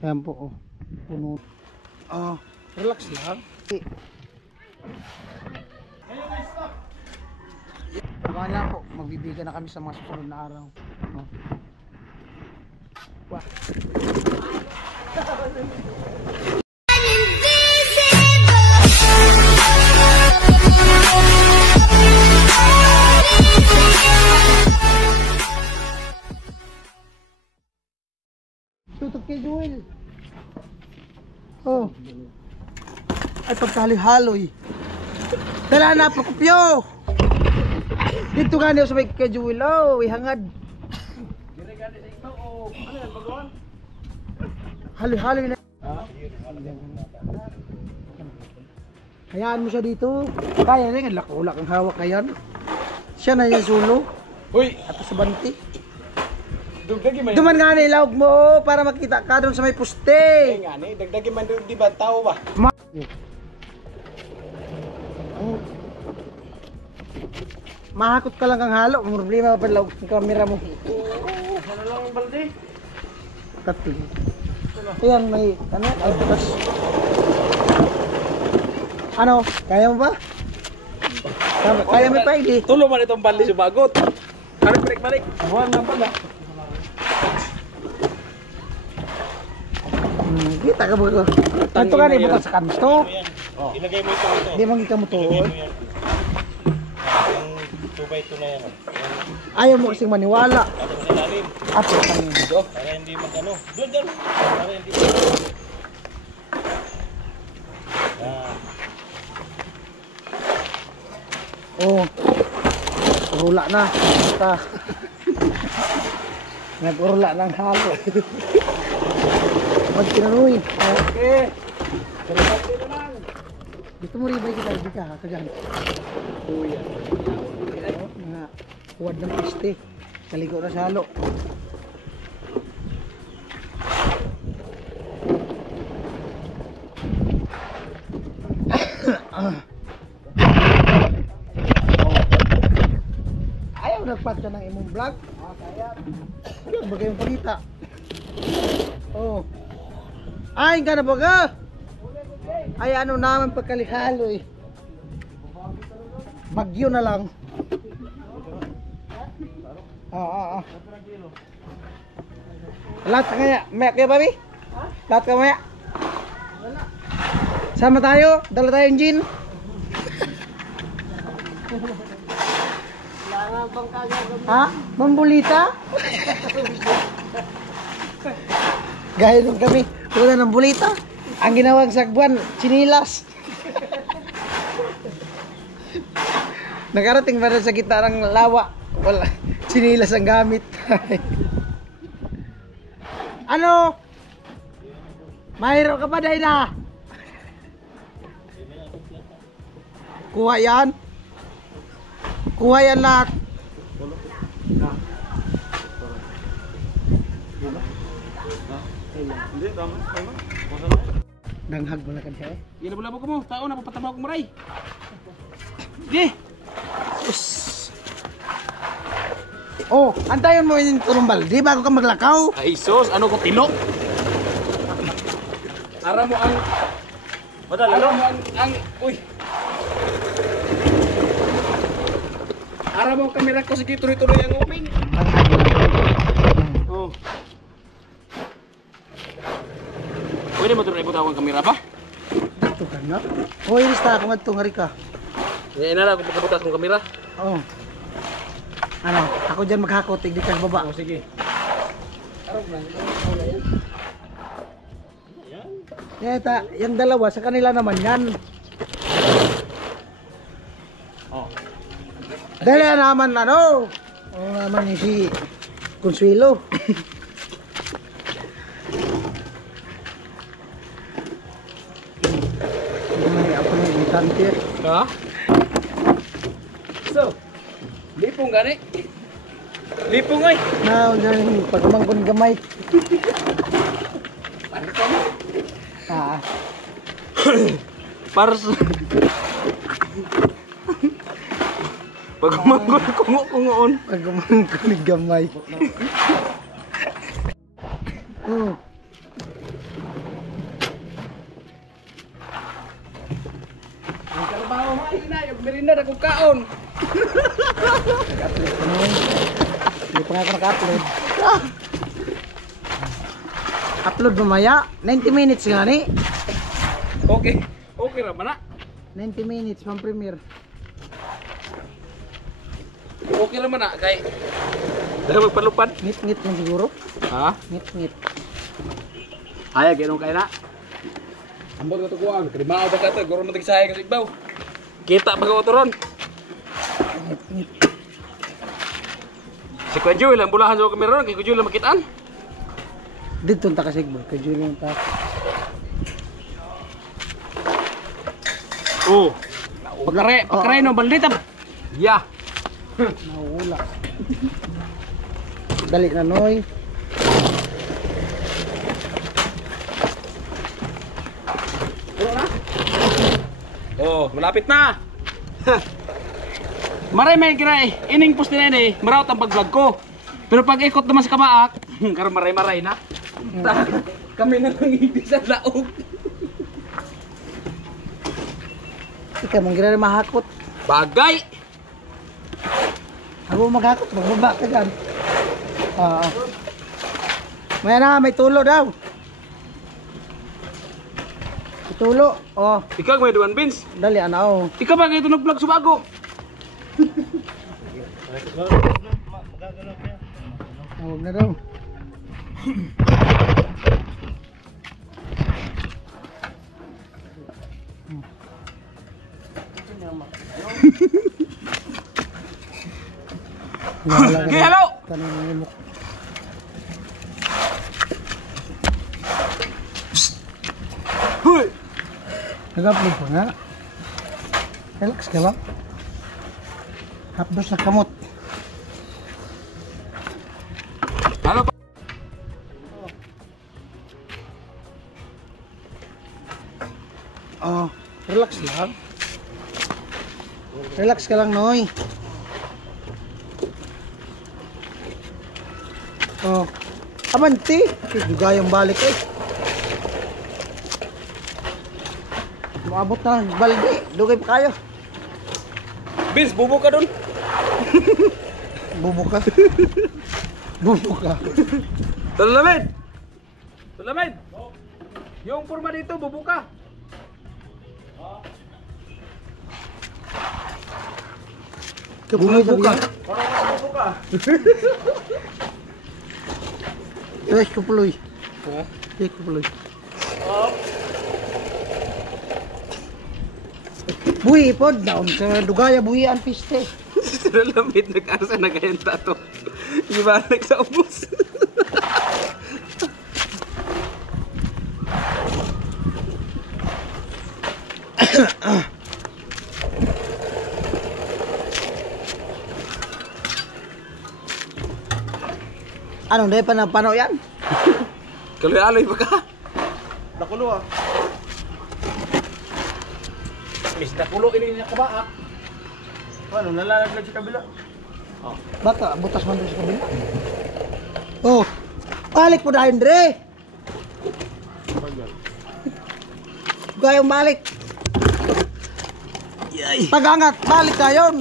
Ayan po, oh. Puno. Relax lang. Abangan lang po, magbibigay na kami sa mga susunod na araw. Oh. Wah. Tutok kay Joel. Oh. Ay pagkahaloy-haloy. Dala na pakupyo. Dito nga niyo sa may kay Joel. Oh, ihangad. Gani-gani sa ito o ano yan baguhan? Haloy-haloy na. Hayaan mo siya dito. Kaya rin, lak-ulak ang hawak kayan. Siya na yung sulo. Uy! At sa banti. Dugdagi man. Duman nga na ilawag mo para makita ka doon sa may poste. Nga ni, dagdagi man di ba tao ba? Mahakot ka lang ang halo. Ang problema pa pala ang camera mo. Ano lang ang balde? Tatlo. Ayan, may ano? Ay, bukas. Ano? Kaya mo ba? Kaya mo pa hindi. Tulo man itong balde sa bagot. Balik. Buwan lang pala. Kita ka ba? Ito ka na ibukas sa kanto. Ilagay mo ito. Hindi mong ikaw mo to. Ang 2x2 na yan. Ayaw mo kasing maniwala. Ano sa lalim? Apo kami dito. Para hindi magano. Doon. Para hindi magano. Oh. Urula na. Basta. Nag-urula ng halo. Magtinanuy. Okay. Kalapati na lang. Dito mo ribay kita. Hindi ka. Kagan. Kuya. Mga huwad ng piste. Kaligo na sa halo. Ayaw nagpat ka ng imong vlog. Ayaw bagay yung palita. Oh. Ay ka na baga. Ay ano naman pagkalihaloy. Bagyo na lang. Lahat ka kaya? Maya kaya babi? Lahat ka maya? Sama tayo? Dala tayong gin? Ha? Mambulita? Gaya nung kami. Wala ng bulita. Ang ginawang sagbuan, chinilas. Nakarating pa rin sa gitna ng lawa. Wala. Chinilas ang gamit. Ano? Mahiro ka pa dahil na? Kuha yan? Kuha yan lahat. Hindi, tama. Danghag mo na ka siya eh. Yan na ko mo. Tao na papatabaw kong maray. Sige. Oh, antayon mo yung turumbaldi bago ka maglakaw. Ay sos, ano ko tino? Ara mo ang Madal, ara mo ang uy. Ara mo ang kamera ko sige tuloy-tuloy ang open. Oh. Pwede mo tuloy ibutaw ang kamera ba? Dito ka na. Hoy, lista ako nga ito nga rika. Yan na ako pagkabutas ng kamera. Oo. Ano, ako dyan maghakot, hindi ka baba. Oh, sige. Yan, yung dalawa, sa kanila naman yan. Oh. Dahil yan naman, ano? Oo naman yung si Consuelo. Hindi ako na importante. Ha? So, lipong gani. Lipong ay. Na, yung pagmangkon gamay. Ano ka mo? Para sa pagmangkon kungo-kungoon. Pagmangkon gamay. trabaho ha, ina, yung merinda na kong kaon. Hindi pa nga ako naka-upload. Upload mamaya. 90 minutes nga ni. Okay, okay ra man na. 90 minutes pang premiere. Okay ra man na, kay dahil magpalupad. Ngit-ngit lang siguro. Ha? Ngit-ngit. Ay, ganun kay na. Ambot ko to kuan, krimao ba ka to, guro mo tigsay kasi igbaw. Kita ba ko to ron? Ngit-ngit. Si Kuya lang bulahan sa kamera ron, kay Kuya lang makitaan. Dito ta kasi boy. Kay Julian ta. Oh. Pagkare no baldita. Yeah. Nawula. Dali na noy. Puro na? Oh, malapit na. Maray may kiray, ining poste na ini, marawat ang pag-vlog ko. Pero pag ikot naman sa kamaak, karon maray-maray na. Kami na lang hindi sa laog. Ikaw mong ginari mahakot. Bagay! Ako maghakot. Magbaba ka dyan. Maya na, may tulo daw. May tulo. Oh, Ikaw may duwan, Vince. dali ano. Ikaw ba kayo tunog vlog sa bago? Huwag na daw. Okay, hello! Tanong mo. Huy! Nag-upload pa nga. Relax ka lang. Hapdos na kamot. Ano pa? Oh, relax lang. Relax ka lang, Noy. Oh. Abanti. Dugayang balik eh. Maabot na lang. Baldi. Dugay pa kayo. Vince, bubo ka dun. Bubo ka. Bubo ka. Tulamid! Tulamid! Yung forma dito, bubo ka. Bumubo ka. Parang bubo ka. Yes, kupuloy. Yes, kupuloy. Buhi po. Daon sa dugaya. Buhi ang piste. Tulamid, nag-asa na kayan tato. Di ba sa ubos? Anong dahil pa na pano yan? Kaloy-aloy ba ka? Nakulo ah. Miss, nakulo ini niya kabaak. Ano, nalalaglag sa kabila? Oh. Baka, butas man doon sa kabila. Oh, balik po dahil, Dre! Gayong balik. Pagangat, balik na yun.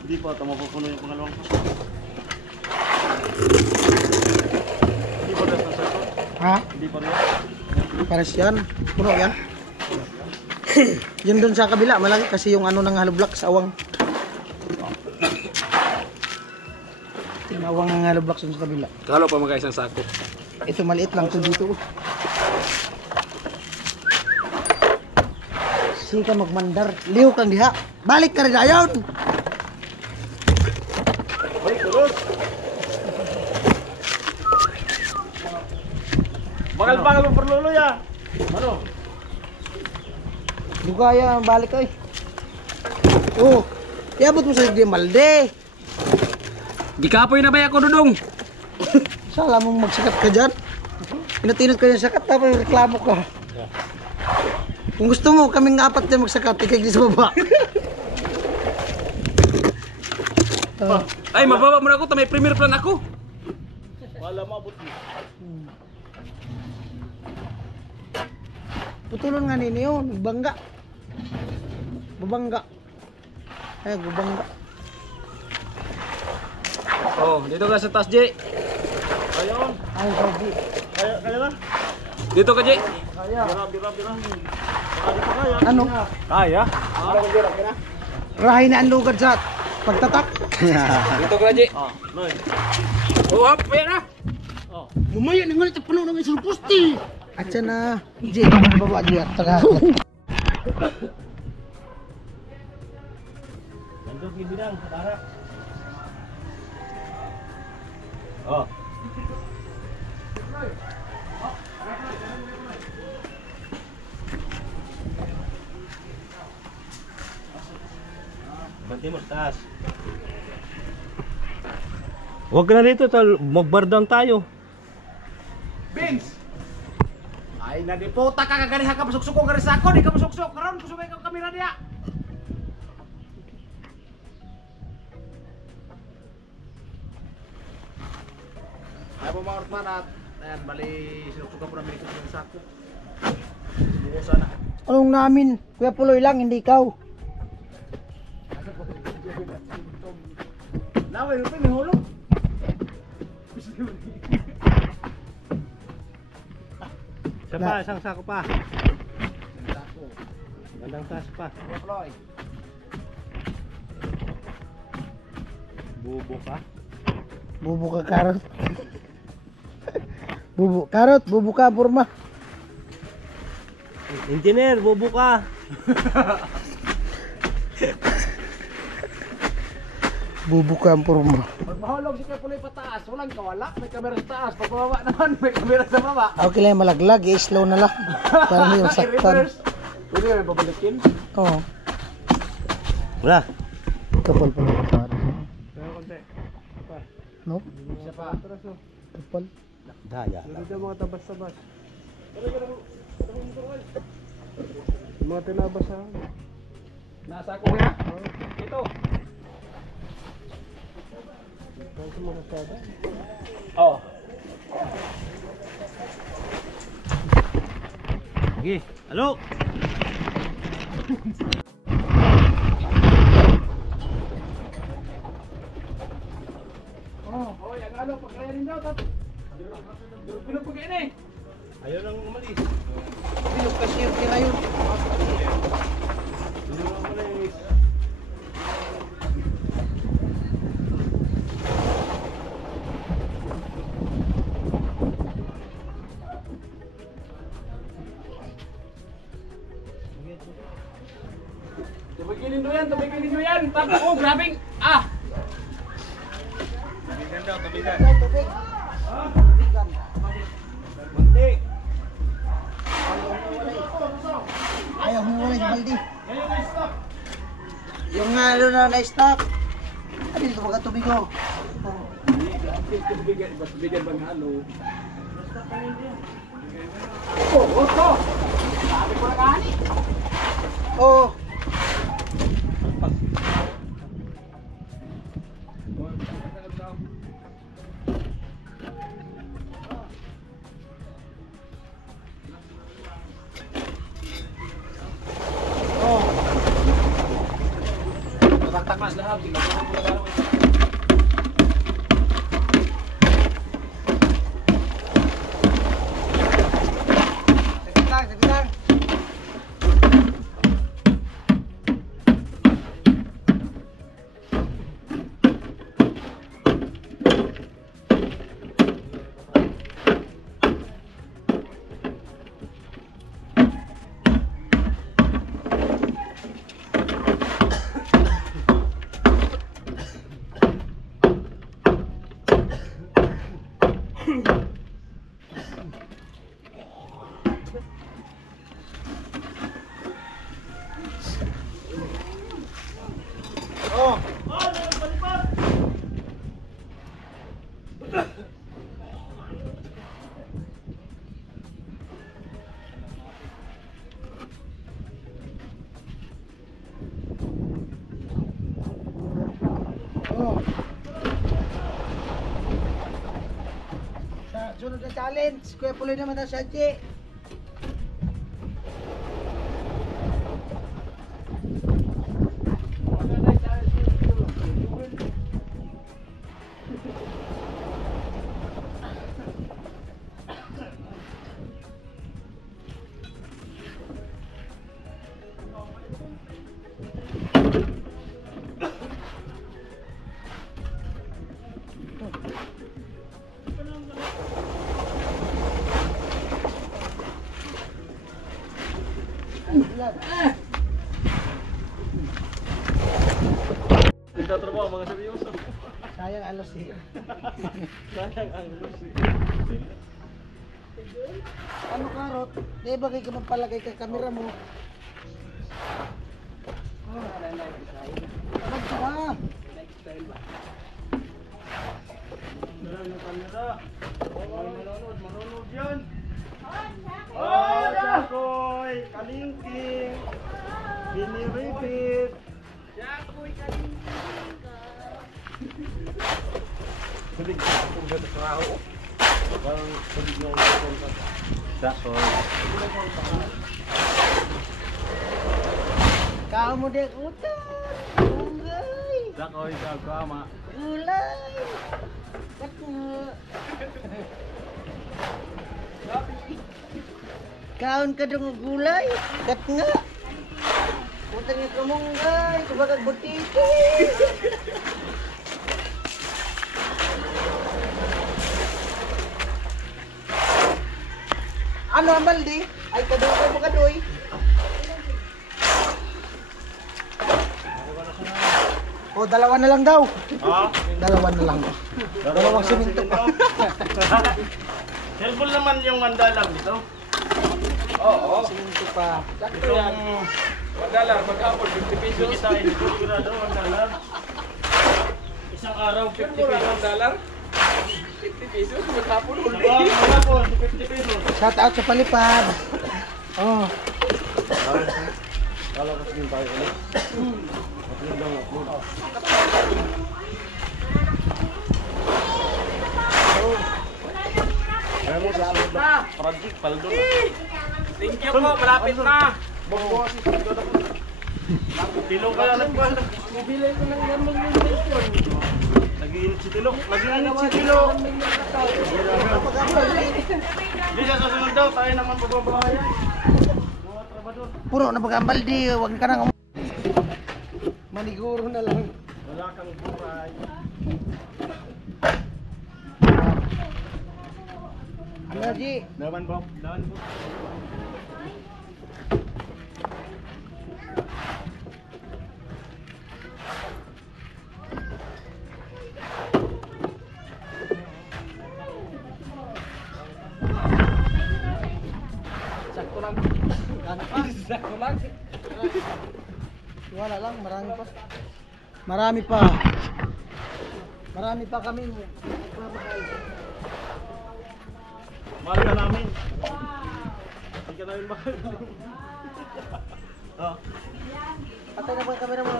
Hindi pa, mapupuno yung pangalawang paso. Hindi pa rin sa sakot. Ha? Hindi pa rin. Pares yan. Puno yan. Yun doon sa kabila, malaki kasi yung ano ng hollow block sa awang. Yung awang ng hollow block sa kabila. Kalo pa mga isang sako. Ito maliit lang to dito. Sige ka magmandar. Liw kang diha. Balik ka rin ayon. Ay, tulos! Bakal-bakal mo perlulo ya. Ano? Dugaya balik ay. Oh, iabot mo sa di malde. Di kapoy na ba ako dudong? Sala mong magsakat ka dyan. Pinatinod ka yung sakat tapos reklamo ka. Kung gusto mo, kaming apat na magsakat, ikay sa baba. Ay, mababa mo na ako, may premier plan ako. Wala maabot mo. Putulon nga nini yun, bangga. Bubangga. Ay, bubangga. Oh, dito ka sa taas, J. Ayun. Ay, sabi. Kaya na? Dito ka, J. Bira. Baka di pa kaya. Ano? Kaya? Rahay na ang lugad sa pagtatak. Dito ka, J. Noy. Oh, hap, yan na. Lumaya na ngunit puno ng isang pusti. At siya na. Jay, baba dyan. Taga. Nandun gibinang, para. Oh. Banti mo taas. Huwag ka na rito, mag-bar down tayo. Vince! Ay, nadiputa ka kagariha ka masuksuko ka rin sa ako. Di ka masuksok. Karoon, kusumay ka kamera niya. Ay po mga ortman at ayan, bali sinuksukan po namin ito sa ako. Sinukusa na. Anong namin? Kuya Puloy lang, hindi ikaw. Laway, ito may hulog. Isa pa, isang sako pa. Gandang taas pa. Bubo ka. Bubo ka karot. Bubo karot, bubo ka burma. Engineer, bubo ka. Bubo ka burma. Pag mahulog si Kuya Puloy pataas, walang kawala. May kamera sa taas. Pag bababa naman, may kamera sa baba. Okay lang malaglag, i-slow na lang. Para hindi yung saktan. Reverse. Pwede may babalikin. Oo. Wala. Kapal pa naman para. No? Isa pa. Kapal. Daya. Dito mga tabas-tabas. Mga tinabas ha. Nasa ako na. Ito. Kaya sa mga kasada. Oh. Sige. Halo. Oh, yang ano pagkayanin daw tat. Durog pag ini. Ayaw lang umalis. Bilog ka share ka ngayon. Ayaw lang umalis. Tumigilin nyo yan. Tapos, oh, grabing. Ah! Tabigan daw, tabigan. Tubig. Bunti. Ayaw mo wala yung baldi. Yung ano na stock. Ano dito mga tubig ko? Tubigan bang ano? Oh, oh! Sabi ko na kani. Oo. Takmas lahat. Tingnan mo na gano'n. Saglit lang. Sunod na challenge. Kuya Puloy naman na siya, Che. Nagtatrabaho mga seryoso. Sayang alos eh. Sayang ang Ano karot? Di bagay ka magpalagay ka kamera mo. Oh, Wag ka ba? yung kamera. Manunod yan. Oh, Jacoy, Kalingking, Biniripit. Sabig ka kung ganda sa raho. Parang sabig ng Jacoy. Kau mo dek utang. Gulay. Jacoy, Kagama. Gulay. Katnga. Kaon ka dong gulay. Katnga. Utang yung kamunggay. Kubagag butiki. Ano ang baldi? Ay kadoy ko ba kadoy? O dalawa na lang daw. Ha? Dalawa na lang. Dalawang siminto pa. Helpful naman yung mandalang dito. Oo. Siminto pa. Sakto yan. $1 maghapon, 50 pesos. Kikitain dito, sigurado, $1. Isang araw, 50 Siguro pesos. $1. 50 pesos maghapon ulit. Wala po, 50 pesos. Shout out sa palipad. Oh. Kala ko sige tayo ulit. Upload lang, upload. Kaya mo sa upload na. Project, paldo na. Thank you po, malapit na. Tilo kaya nagkuhan. Bibili ko ng gamang yung station. Nag-iinit si Tilo. Nag-iinit si Tilo. Hindi siya susunod daw. Tayo naman bababahayan. Mga trabador. Puro na pagambal di. Huwag ka nang maniguro na lang. Wala kang buhay. Ano Ji? Dawan po. Dawan po. Sakto lang. Ano pa? Sakto lang. Wala lang. Marami pa. Marami pa. Marami pa kami. Mahal ka namin. Hindi ka namin mahal. Oh. Patay na po yung camera mo.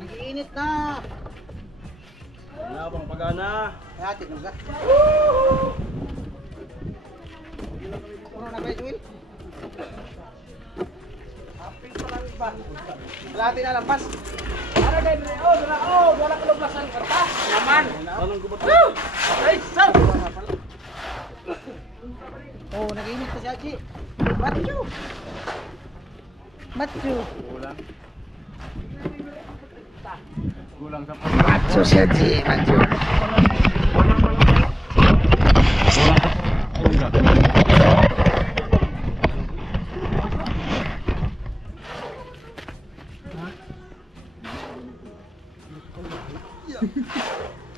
Nag-iinit na. Wala bang pagana. Ay, ate, nung ka. Puno na ba yung Will? Apil pa lang iba. Kalahati na lampas. Ano din? Wala ka lublasan karta. Naman. Tanong ko ba ito? Ay, sir. Oh, nag-iinit pa si Aji. Matthew. Matthew. Kulang. Kulang sa Matthew si Aji. Matthew.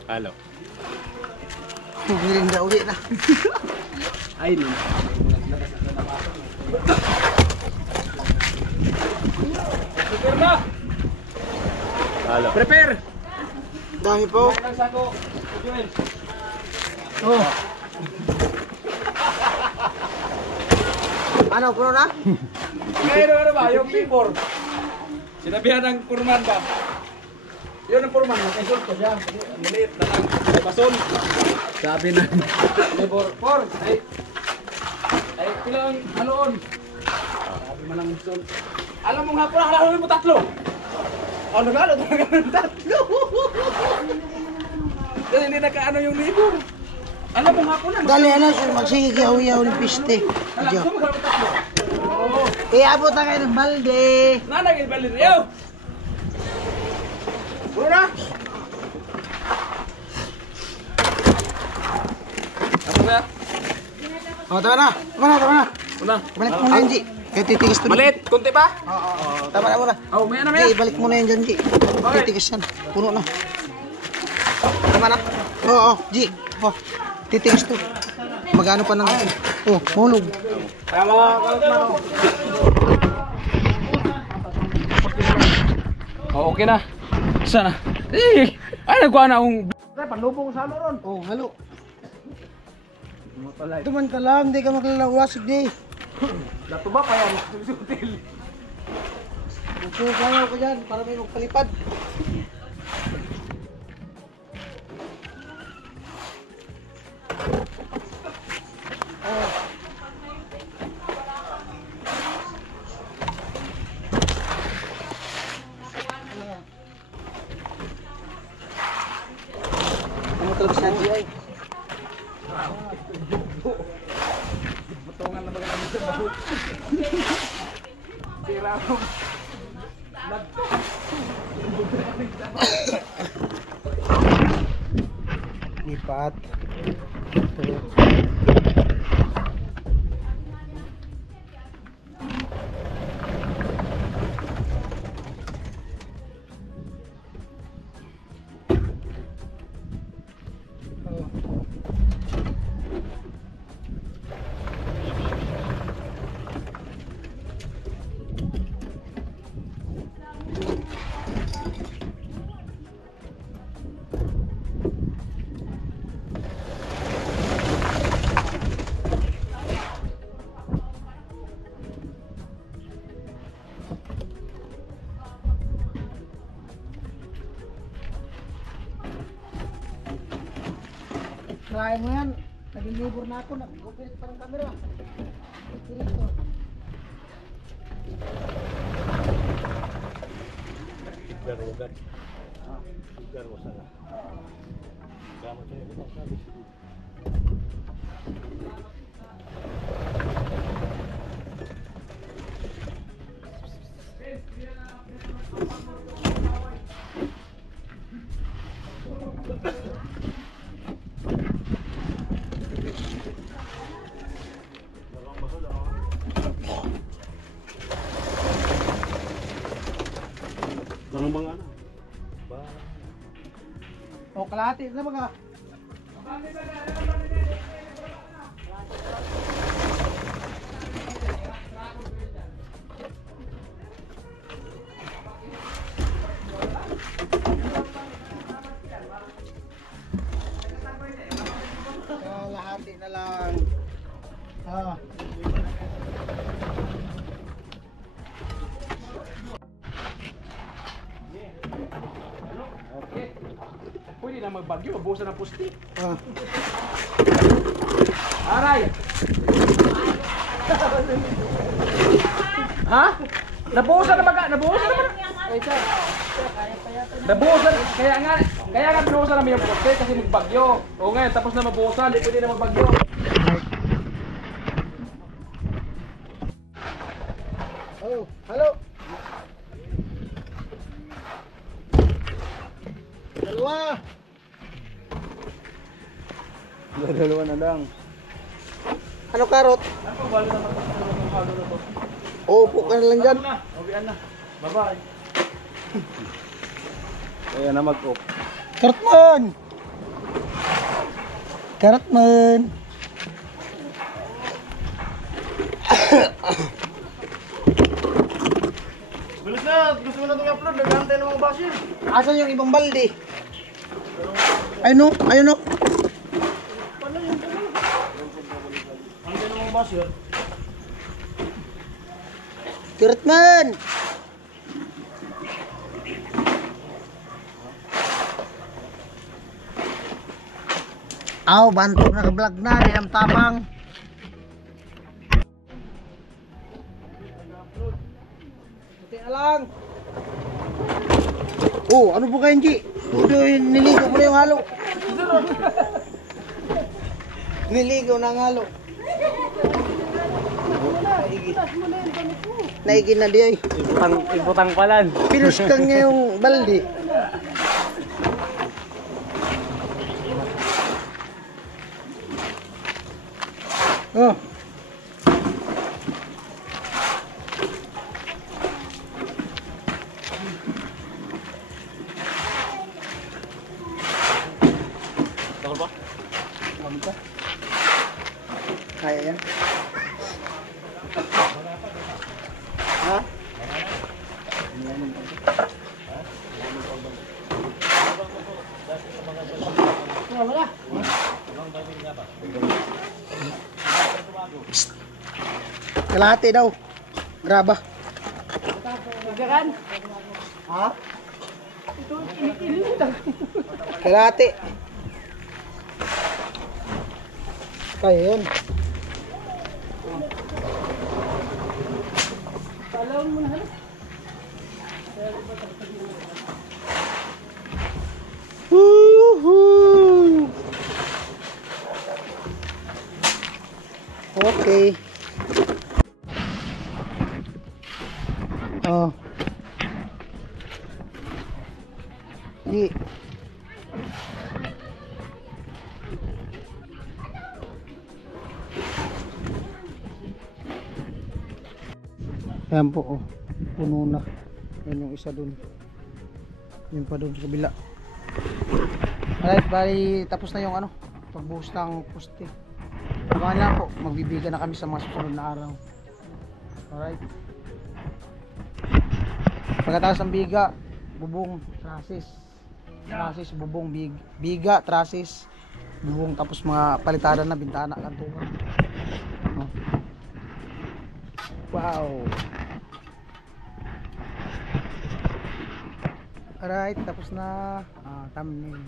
Halo. Humirin na uli na. Ay, no. Prepare na. Halo. Prepare. Dami po. Ang sako. Joel. Oh. Ano, puno na? Ngayon ano ba? Yung flavor. Sinabihan ng purman ba? Yun ang purman. Nakisot ko siya. Maliit na lang. Bason. Sabi ng flavor. Ay, pilang haloon. Sabi man ng bason. Alam mo nga po, halahoy mo tatlo. Ano nga? Ano talaga ng tatlo? Kasi hindi nakaano yung libor. Alam mo nga po na. Dali, ano, magsige yaw-yaw ng piste. Alam Diyo. ko magkakaroon tatlo. Oo. Iabot na kayo ng balde. Nanay, balik riyaw. Puro na. Ano ba? Oh, tama na. Tama na. Una. Balik mo na yan, G. Kaya titigas to. Malit, konti pa? Oo. Tama na muna. Oh, may ano G, may. balik mo na yan dyan, G. Bakit? Titigas yan. Puno na. Tama na. Oo, G. Oh, titigas to. Magano pa ng... Oh, mahulog. Kaya mga kalagman. Oh, okay na. Sana. Ay, nagkuha na akong... Panlubong sa ano ron. Oh, halo. Tuman ka lang, di ka maglalawasig, di. Dato ba pa yan? Sutil. Magsusayaw ka dyan para may magpalipad. Ano talaga sa GI? Butongan na baga kami sa baho. Sira ako. Lipat. Try mo yan. Naging labor na ako. Nag-operate pa ng camera. Dito. Ugar-ugar. Ugar mo sana. Gamit siya yung sabi. Tanong bang ano? Ba? O, kalahati na mga. Kalahati na lang. Ah. Okay. Pwede na magbagyo, mabusan ng pusti. Ah. Aray! Ha? Nabuhusan na baga? Nabuhusan na baga? Nabuhusan, kaya nga binuhusan namin yung poste kasi magbagyo. O ngayon, tapos na mabuhusan, di pwede na magbagyo. Oh, halo. Dalawa. Dalawa na lang. Ano karot? Ano ba bali naman ang halo na to? Upo ka na lang dyan. Na, obian na. Bye-bye. Kaya na mag-off. Karotman! Karotman! Bilis na! Gusto mo na itong upload. Nag-antay ng mga basher. Asan yung ibang balde? Ayun no, ayun no. Antay ng mga basher. Karotman! Aw, bantok na ka-vlog na, di ang tapang. Buti na lang. Oh, ano po kayo, G? Tudo, niligo mo na yung halo. Niligo na ang halo. Naigi na di ay. Ibutang palan. Pinuskang niya yung balde. Oh. Takol ba? Alam ka. Kaya yan. Ha? Wala. Kalahati daw. Graba. Ha? Kalahati. Kaya yun. Woohoo! Okay. Oh. Di. Ayan po, oh. Puno na. Yan yung isa dun. Yun pa dun sa kabila. Alright, bali tapos na yung ano, pagbuhos ng poste. Abangan lang po, magbibigan na kami sa mga susunod na araw. Alright. Pagkatapos ng biga, bubong, trasis. Trasis, bubong, biga, trasis, bubong, tapos mga palitaran na bintana, kantungan. Oh. Wow. Alright, tapos na thumbnail.